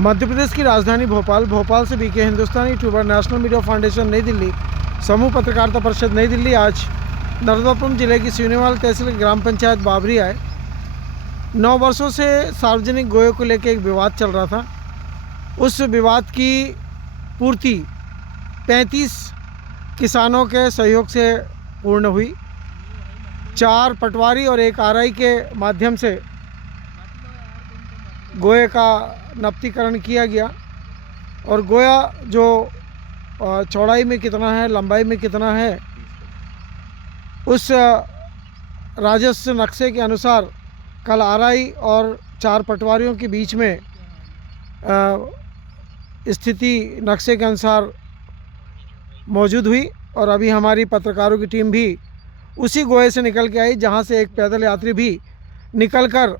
मध्य प्रदेश की राजधानी भोपाल से बीके हिंदुस्तानी यूट्यूबर नेशनल मीडिया फाउंडेशन नई दिल्ली समूह पत्रकारिता परिषद नई दिल्ली आज नर्मदापुरम जिले की सीनेवाल तहसील ग्राम पंचायत बाबरी आए। 9 वर्षों से सार्वजनिक गोयों को लेकर एक विवाद चल रहा था। उस विवाद की पूर्ति 35 किसानों के सहयोग से पूर्ण हुई। 4 पटवारी और 1 आरआई के माध्यम से गोये का नपतीकरण किया गया और गोया जो चौड़ाई में कितना है, लंबाई में कितना है, उस राजस्व नक्शे के अनुसार कल आरआई और 4 पटवारियों के बीच में स्थिति नक्शे के अनुसार मौजूद हुई और अभी हमारी पत्रकारों की टीम भी उसी गोये से निकल के आई जहां से एक पैदल यात्री भी निकलकर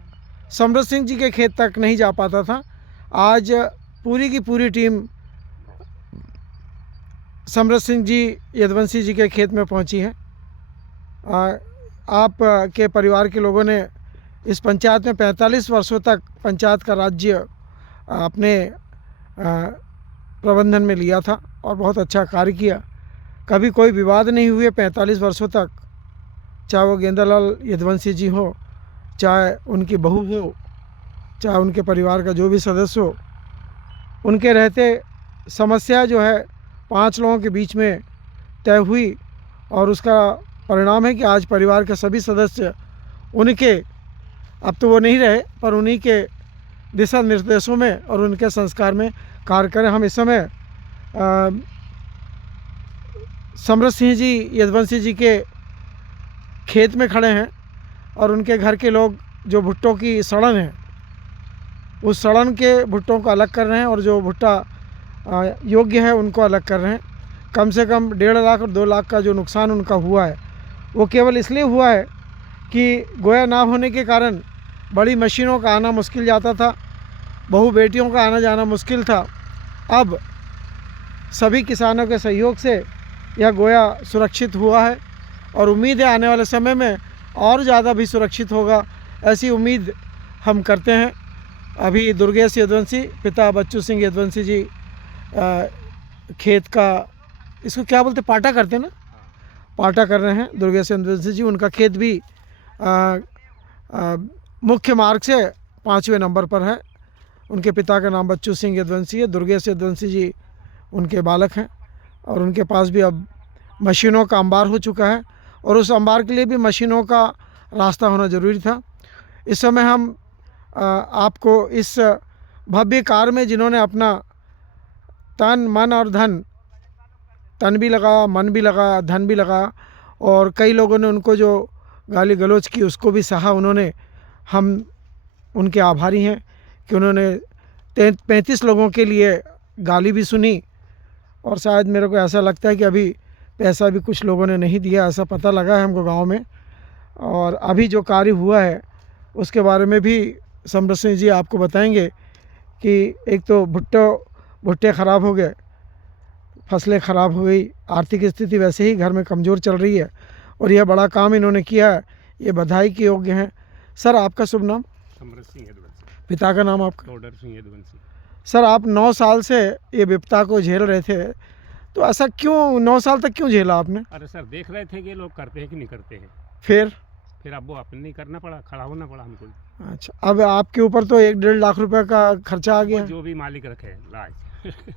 समृद्ध सिंह जी के खेत तक नहीं जा पाता था। आज पूरी की पूरी टीम समृद्ध सिंह जी यदुवंशी जी के खेत में पहुंची है। आप के परिवार के लोगों ने इस पंचायत में 45 वर्षों तक पंचायत का राज्य अपने प्रबंधन में लिया था और बहुत अच्छा कार्य किया। कभी कोई विवाद नहीं हुए 45 वर्षों तक, चाहे वो गेंदालाल यदुवंशी जी हो, चाहे उनकी बहू हो, चाहे उनके परिवार का जो भी सदस्य हो। उनके रहते समस्या जो है 5 लोगों के बीच में तय हुई और उसका परिणाम है कि आज परिवार के सभी सदस्य उनके, अब तो वो नहीं रहे, पर उन्हीं के दिशा निर्देशों में और उनके संस्कार में कार्य करें। हम इस समय समृद्ध सिंह जी यदुवंशी जी के खेत में खड़े हैं और उनके घर के लोग जो भुट्टों की सड़न है, उस सड़न के भुट्टों को अलग कर रहे हैं और जो भुट्टा योग्य है उनको अलग कर रहे हैं। कम से कम 1.5 लाख और 2 लाख का जो नुकसान उनका हुआ है वो केवल इसलिए हुआ है कि गोया ना होने के कारण बड़ी मशीनों का आना मुश्किल जाता था, बहू बेटियों का आना जाना मुश्किल था। अब सभी किसानों के सहयोग से यह गोया सुरक्षित हुआ है और उम्मीद है आने वाले समय में और ज़्यादा भी सुरक्षित होगा, ऐसी उम्मीद हम करते हैं। अभी दुर्गेश यदुवंशी पिता बच्चू सिंह यदुवंशी जी खेत का, इसको क्या बोलते, पाटा करते हैं ना, पाटा कर रहे हैं दुर्गेश यदुवंशी जी। उनका खेत भी मुख्य मार्ग से 5वें नंबर पर है। उनके पिता का नाम बच्चू सिंह यदुवंशी है। दुर्गेश यदुवंशी जी उनके बालक हैं और उनके पास भी अब मशीनों का अंबार हो चुका है और उस अंबार के लिए भी मशीनों का रास्ता होना ज़रूरी था। इस समय हम आपको इस भव्य कार्य में जिन्होंने अपना तन मन और धन, तन भी लगाया, मन भी लगाया, धन भी लगाया और कई लोगों ने उनको जो गाली गलौज की उसको भी सहा उन्होंने, हम उनके आभारी हैं कि उन्होंने 35 लोगों के लिए गाली भी सुनी और शायद मेरे को ऐसा लगता है कि अभी पैसा भी कुछ लोगों ने नहीं दिया, ऐसा पता लगा है हमको गांव में। और अभी जो कार्य हुआ है उसके बारे में भी समृद्ध सिंह जी आपको बताएंगे कि एक तो भुट्टे ख़राब हो गए, फसलें ख़राब हो गई, आर्थिक स्थिति वैसे ही घर में कमज़ोर चल रही है और यह बड़ा काम इन्होंने किया है, ये बधाई के योग्य हैं। सर, आपका शुभ नाम? समृद्ध सिंह यदुवंशी। पिता का नाम आपका? टोडर सिंह यदुवंशी। सर, आप 9 साल से ये विपदा को झेल रहे थे, तो ऐसा क्यों 9 साल तक क्यों झेला आपने? अरे सर, देख रहे थे कि लोग करते हैं कि नहीं करते हैं, फिर अब वो अपने नहीं करना पड़ा, खड़ा होना पड़ा हमको। अच्छा, अब आपके ऊपर तो 1-1.5 लाख रुपए का खर्चा आ गया। जो भी मालिक रखे लाज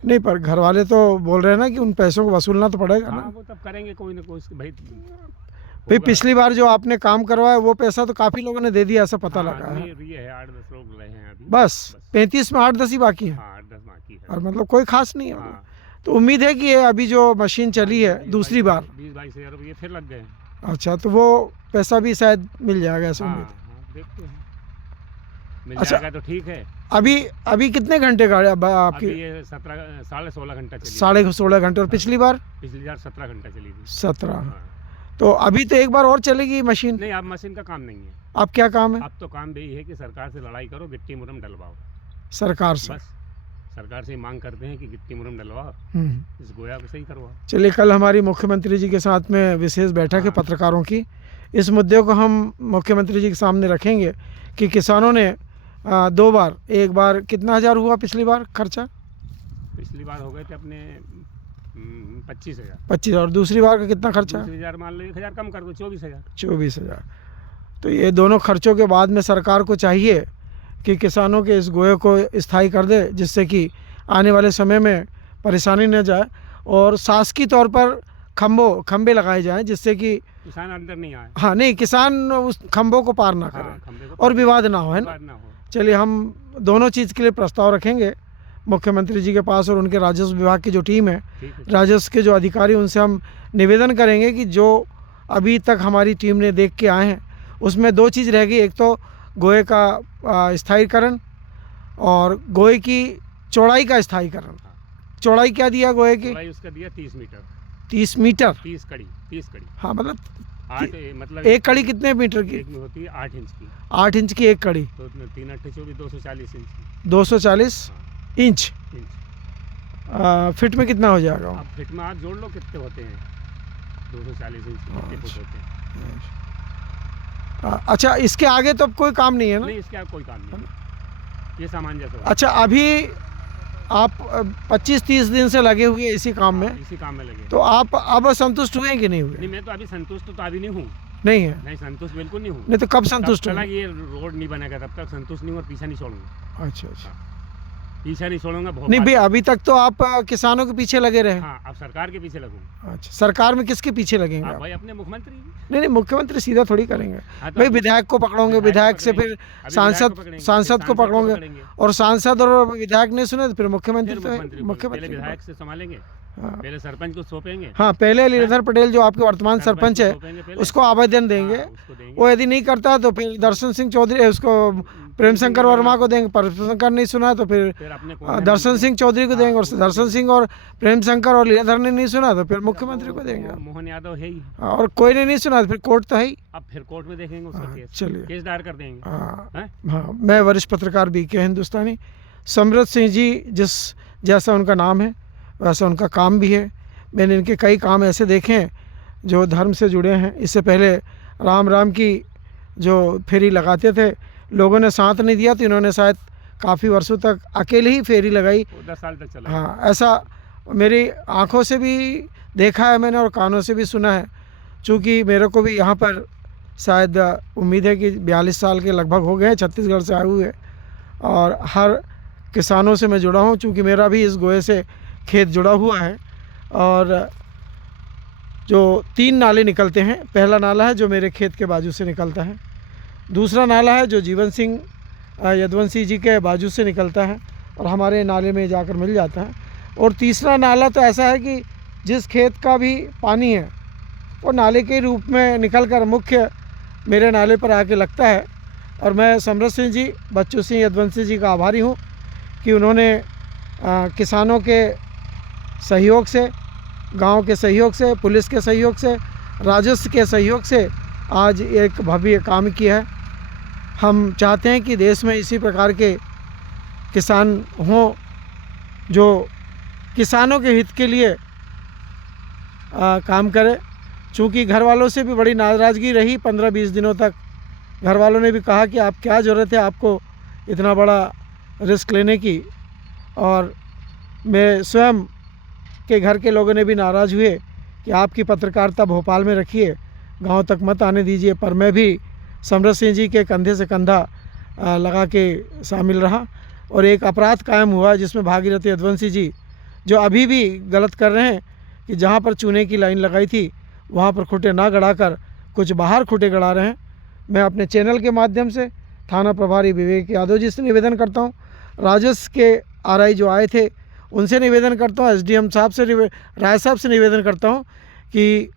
नहीं, पर घर वाले तो बोल रहे हैं ना कि उन पैसों को वसूलना तो पड़ेगा ना। हाँ, वो तब करेंगे कोई ना कोई भाई पिछली बार जो आपने काम करवाया वो पैसा तो काफ़ी लोगों ने दे दिया, ऐसा पता लगा है। ये है 8-10 लोग रहे हैं अभी, बस 35 में 8-10 ही बाकी है। हाँ, 8-10 बाकी है और मतलब कोई खास नहीं है। हाँ। तो उम्मीद है कि ये अभी जो मशीन चली है दूसरी बार 20-22 हज़ार रुपये फिर लग गए। अच्छा, तो वो पैसा भी शायद मिल जाएगा, ऐसा उम्मीद। देखते हैं, मिल अच्छा, जाएगा तो ठीक है। अभी कितने घंटे का आपकी? अभी ये 16 घंटा चली। 16.5 घंटे। और पिछली बार 17 घंटा चली थी। 17। तो अभी तो एक बार और चलेगी मशीन? नहीं, अब मशीन का काम नहीं है। अब क्या काम है? अब तो काम यही है कि सरकार से लड़ाई करो, गिट्टी मुरम डलवाओ। सरकार से? बस सरकार से मांग करते हैं कि गिट्टी मुरम डलवाओ, इस गोया को सही करवाओ। चलिए, कल हमारी मुख्यमंत्री जी के साथ में विशेष बैठक है पत्रकारों की। इस मुद्दे को हम मुख्यमंत्री जी के सामने रखेंगे कि किसानों ने 2 बार, एक बार कितना हज़ार हुआ पिछली बार खर्चा? पिछली बार हो गए थे अपने 25,000। 25, और दूसरी बार का कितना खर्चा? 20,000 मान लो, 1,000 कम कर दो, 24,000। 24,000। तो ये दोनों खर्चों के बाद में सरकार को चाहिए कि किसानों के इस गोए को स्थायी कर दे, जिससे कि आने वाले समय में परेशानी न जाए, और शासकीय तौर पर खंबे लगाए जाएं, जिससे कि किसान अंदर नहीं आए। हाँ, नहीं, किसान उस खंभों को पार ना हाँ, करें खंबे को और विवाद ना हो, है ना। विवाद ना हो। चलिए, हम दोनों चीज़ के लिए प्रस्ताव रखेंगे मुख्यमंत्री जी के पास, और उनके राजस्व विभाग की जो टीम है, ठीक है। राजस्व के जो अधिकारी, उनसे हम निवेदन करेंगे कि जो अभी तक हमारी टीम ने देख के आए हैं उसमें 2 चीज़ रह गई। एक तो गोए का स्थायीकरण और गोए की चौड़ाई का स्थायीकरण। चौड़ाई क्या दिया गोए की? चौड़ाई उसका दिया 30 मीटर। 30 मीटर? 30 कड़ी। हाँ, मतलब 8, मतलब एक कड़ी कितने मीटर की? एक में होती है 8 इंच की। 8 इंच की एक कड़ी, तो 3 8 24, 240 इंच की। 240 हाँ, इंच। फिट में कितना हो जाएगा? अब फिट में आप जोड़ लो कितने होते हैं, 240 इंच के कितने फुट होते हैं। अच्छा, इसके आगे तो अब कोई काम नहीं है ना? नहीं, इसके आगे कोई काम नहीं, ये सामंजस्य होगा। अच्छा, अभी आप 25-30 दिन से लगे हुए हैं इसी काम में, इसी काम में लगे। तो आप अब संतुष्ट हुए कि नहीं हुए? नहीं, मैं तो अभी संतुष्ट तो अभी नहीं हूँ। नहीं है? नहीं, संतुष्ट बिल्कुल नहीं हूँ। नहीं तो कब संतुष्ट तब हुए? तक ये रोड नहीं बनेगा तब तक संतुष्ट नहीं हूँ, और पीछा नहीं छोड़ूंगा। अच्छा, पीछा नहीं छोड़ूंगा। नहीं भाई, अभी तक तो आप किसानों के पीछे लगे रहे। हाँ, अब सरकार के पीछे लगूंगा। अच्छा, सरकार में किसके पीछे लगेंगे आप? भाई अपने मुख्यमंत्री। नहीं, मुख्यमंत्री सीधा थोड़ी करेंगे। हाँ, तो भाई विधायक को पकड़ोगे, विधायक से फिर सांसद को पकड़ोगे, और सांसद और विधायक नहीं सुने तो फिर मुख्यमंत्री। तो मुख्यमंत्री विधायक से संभालेंगे, पहले सरपंच को सौंपेंगे। हाँ, पहले लीलाधर पटेल जो आपके वर्तमान सरपंच है उसको आवेदन देंगे। वो यदि नहीं करता तो फिर दर्शन सिंह चौधरी, उसको प्रेम शंकर वर्मा को देंगे। प्रेम शंकर नहीं सुना तो फिर दर्शन सिंह चौधरी को देंगे, और दर्शन सिंह और प्रेम शंकर और लीलाधर ने नहीं सुना तो फिर मुख्यमंत्री को देंगे। मोहन यादव है ही, और कोई ने नहीं सुना तो फिर कोर्ट तो है ही। अब फिर कोर्ट में देखेंगे उसका केस। चलिए, केस दायर कर देंगे। हाँ, मैं वरिष्ठ पत्रकार BK हिंदुस्तानी। समृद्ध सिंह जी जैसा उनका नाम है वैसा उनका काम भी है। मैंने इनके कई काम ऐसे देखे हैं जो धर्म से जुड़े हैं। इससे पहले राम की जो फेरी लगाते थे, लोगों ने साथ नहीं दिया तो इन्होंने शायद काफ़ी वर्षों तक अकेले ही फेरी लगाई। 10 साल तक चला। हाँ, ऐसा मेरी आंखों से भी देखा है मैंने और कानों से भी सुना है। चूँकि मेरे को भी यहाँ पर शायद उम्मीद है कि 42 साल के लगभग हो गए हैं, छत्तीसगढ़ से आए हुए, और हर किसानों से मैं जुड़ा हूँ। चूँकि मेरा भी इस गोए से खेत जुड़ा हुआ है, और जो 3 नाले निकलते हैं, पहला नाला है जो मेरे खेत के बाजू से निकलता है, दूसरा नाला है जो जीवन सिंह यदुवंशी जी के बाजू से निकलता है और हमारे नाले में जाकर मिल जाता है, और तीसरा नाला तो ऐसा है कि जिस खेत का भी पानी है वो नाले के रूप में निकलकर मुख्य मेरे नाले पर आके लगता है। और मैं समृद्ध सिंह जी, बच्चू सिंह यदुवंशी जी का आभारी हूँ कि उन्होंने किसानों के सहयोग से, गांव के सहयोग से, पुलिस के सहयोग से, राजस्व के सहयोग से आज एक भव्य काम किया है। हम चाहते हैं कि देश में इसी प्रकार के किसान हों जो किसानों के हित के लिए काम करें। चूँकि घर वालों से भी बड़ी नाराज़गी रही 15-20 दिनों तक। घर वालों ने भी कहा कि आप क्या ज़रूरत है आपको इतना बड़ा रिस्क लेने की, और मैं स्वयं के घर के लोगों ने भी नाराज़ हुए कि आपकी पत्रकारिता भोपाल में रखिए, गांव तक मत आने दीजिए। पर मैं भी समृद्ध सिंह जी के कंधे से कंधा लगा के शामिल रहा, और एक अपराध कायम हुआ जिसमें भागीरथी यदुवंशी जी, जो अभी भी गलत कर रहे हैं कि जहां पर चूने की लाइन लगाई थी वहां पर खुटे ना गड़ाकर कुछ बाहर खुटे गड़ा रहे हैं। मैं अपने चैनल के माध्यम से थाना प्रभारी विवेक यादव जी से निवेदन करता हूं, राजस्व के RI जो आए थे उनसे निवेदन करता हूं, SDM साहब से, राय साहब से निवेदन करता हूं कि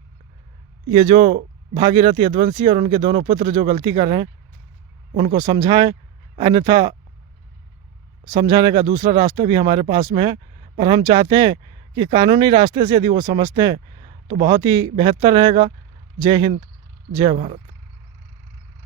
ये जो भागीरथी यदुवंशी और उनके दोनों पुत्र जो गलती कर रहे हैं उनको समझाएं, अन्यथा समझाने का दूसरा रास्ता भी हमारे पास में है। पर हम चाहते हैं कि कानूनी रास्ते से यदि वो समझते हैं तो बहुत ही बेहतर रहेगा। जय हिंद, जय भारत।